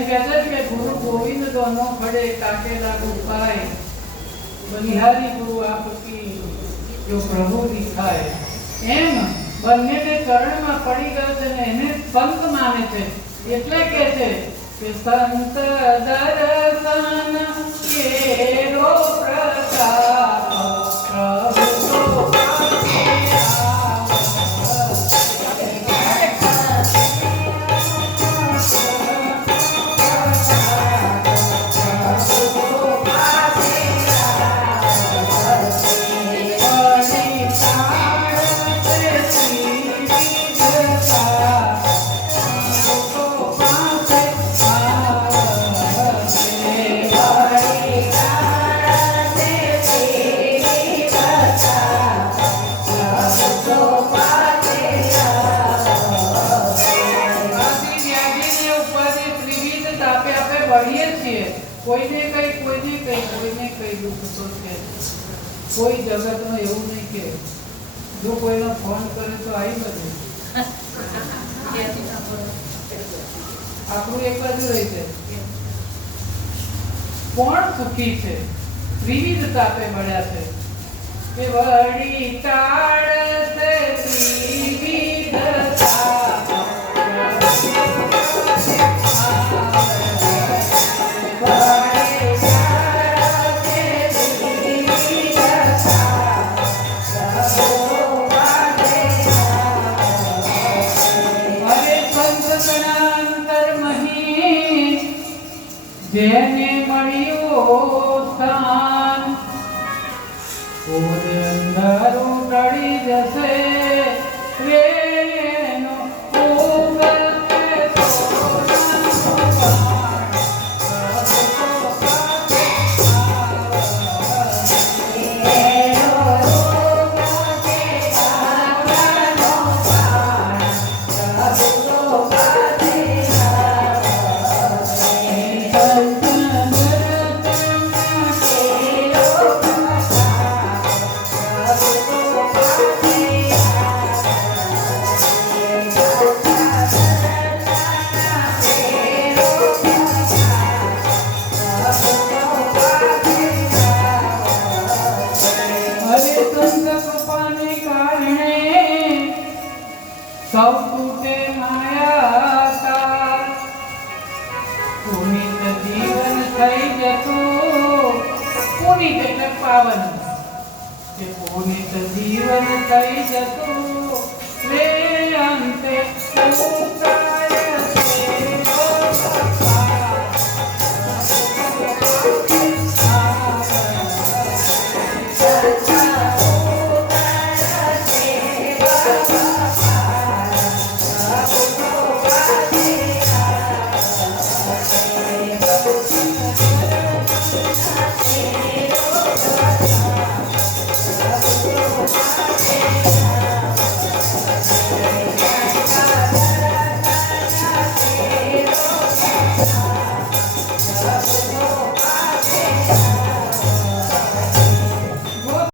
એમ કહેશે કે ગુરુ ગોવિંદ દોનો ખડે કાકે લાગુ પાય બલિહારી ગુરુ આપકી જો પ્રભુ દિખાય એમ બંનેને ચરણમાં પડી ગયો છે ને એને સંત માને છે એટલે કે છે કે સંત દર્શન કેરો પ્રતાપ પ્રભુ કોઈ જગતનો એવું નહીં કે જો કોઈનો ફોન કરે તો આવી બધું આપણું એક બાજુ રહી છે કોણ સુખી છે વિવિધ તાપે મળ્યા છે કે વળી કાળ છે વિવિધતા જેને મળ્યું સ્થાન અંધારું ટળી જશે રેનો સૌ તૂટે માયા પુનિત જીવન થઈ જતું પુનિત એટલે પાવન કે પુનિત જીવન થઈ જતું રે અંતે